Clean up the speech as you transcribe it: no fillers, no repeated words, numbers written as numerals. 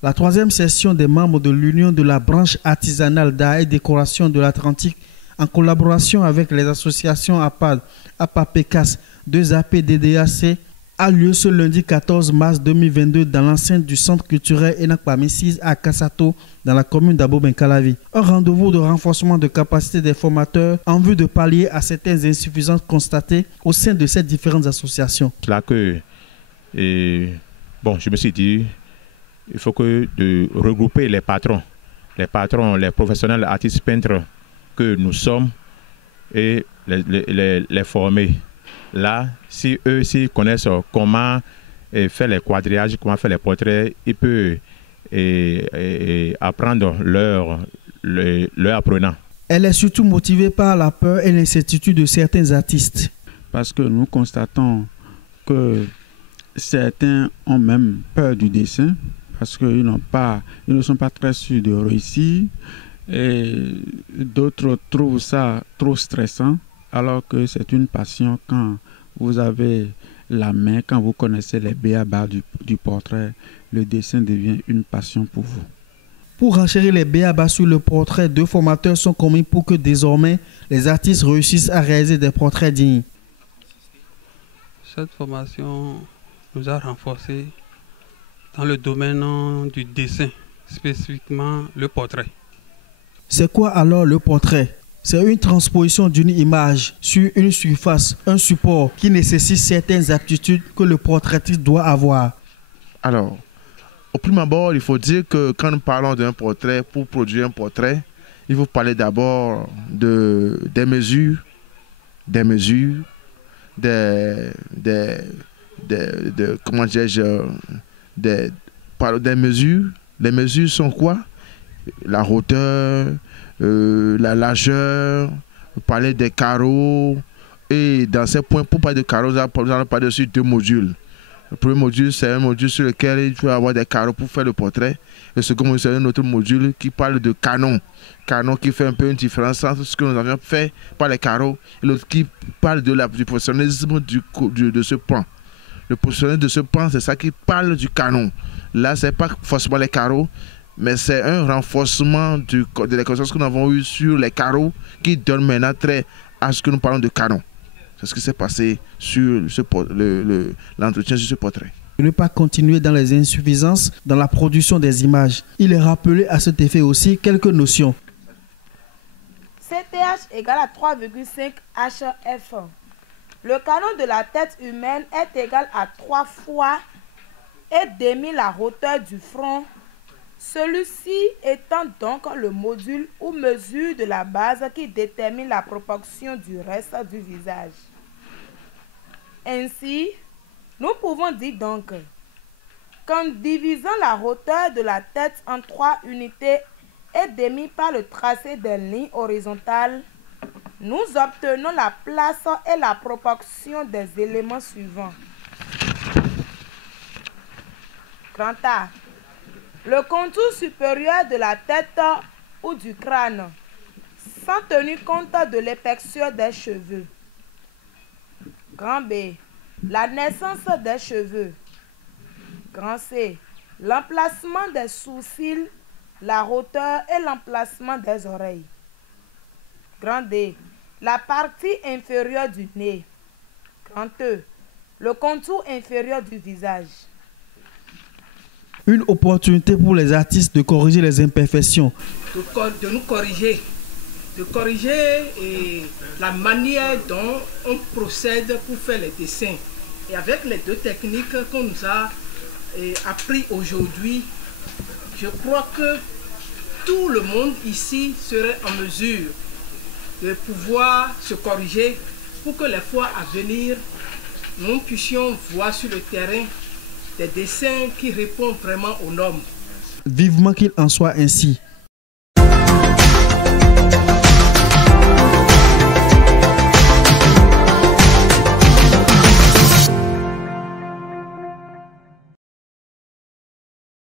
La troisième session des membres de l'Union de la branche artisanale d'art et décoration de l'Atlantique, en collaboration avec les associations APAD, APAPECAS, 2AP, DDAC, a lieu ce lundi 14 mars 2022 dans l'enceinte du centre culturel Enakpamesis à Kassato, dans la commune d'Abo-Benkalavi. Un rendez-vous de renforcement de capacité des formateurs en vue de pallier à certaines insuffisances constatées au sein de ces différentes associations. C'est là que je me suis dit, il faut de regrouper les patrons, les professionnels artistes peintres que nous sommes et les former. Là, si eux connaissent comment faire les quadrillages, comment faire les portraits, ils peuvent apprendre leur apprenant. Elle est surtout motivée par la peur et l'incertitude de certains artistes. Parce que nous constatons que certains ont même peur du dessin, parce qu'ils ne sont pas très sûrs de réussir, et d'autres trouvent ça trop stressant. Alors que c'est une passion quand vous avez la main, quand vous connaissez les b.a.-ba du portrait, le dessin devient une passion pour vous. Pour renchérir les b.a.-ba sur le portrait, 2 formateurs sont commis pour que désormais les artistes réussissent à réaliser des portraits dignes. Cette formation nous a renforcés dans le domaine du dessin, spécifiquement le portrait. C'est quoi alors le portrait ? C'est une transposition d'une image sur une surface, un support qui nécessite certaines aptitudes que le portraitiste doit avoir. Alors, au premier abord, il faut dire que quand nous parlons d'un portrait, pour produire un portrait, il faut parler d'abord des mesures, comment dirais-je, des mesures. Les mesures sont quoi? La hauteur, la largeur, parler des carreaux. Et dans ces points, pour parler de carreaux, nous allons parler dessus 2 modules. Le premier module, c'est un module sur lequel il faut avoir des carreaux pour faire le portrait. Le second module, c'est un autre module qui parle de canon. Canon qui fait un peu une différence entre ce que nous avions fait par les carreaux et l'autre qui parle du professionnalisme de ce pan. Le professionnalisme de ce pan, c'est ça qui parle du canon. Là, ce n'est pas forcément les carreaux, mais c'est un renforcement de la connaissance que nous avons eue sur les carreaux qui donne maintenant trait à ce que nous parlons de canon. C'est ce qui s'est passé sur l'entretien sur ce portrait. Ne pas continuer dans les insuffisances dans la production des images. Il est rappelé à cet effet aussi quelques notions. CTH égale à 3,5 HF. Le canon de la tête humaine est égal à 3 fois et demi la hauteur du front. Celui-ci étant donc le module ou mesure de la base qui détermine la proportion du reste du visage. Ainsi, nous pouvons dire donc qu'en divisant la hauteur de la tête en 3 unités et demi par le tracé des lignes horizontales, nous obtenons la place et la proportion des éléments suivants. Grand A. Le contour supérieur de la tête ou du crâne, sans tenir compte de l'épaisseur des cheveux. Grand B. La naissance des cheveux. Grand C. L'emplacement des sourcils, la hauteur et l'emplacement des oreilles. Grand D. La partie inférieure du nez. Grand E. Le contour inférieur du visage. Une opportunité pour les artistes de corriger les imperfections. De nous corriger. De corriger la manière dont on procède pour faire les dessins. Et avec les 2 techniques qu'on nous a appris aujourd'hui, je crois que tout le monde ici serait en mesure de pouvoir se corriger pour que les fois à venir, nous puissions voir sur le terrain des dessins qui répondent vraiment aux normes. Vivement qu'il en soit ainsi.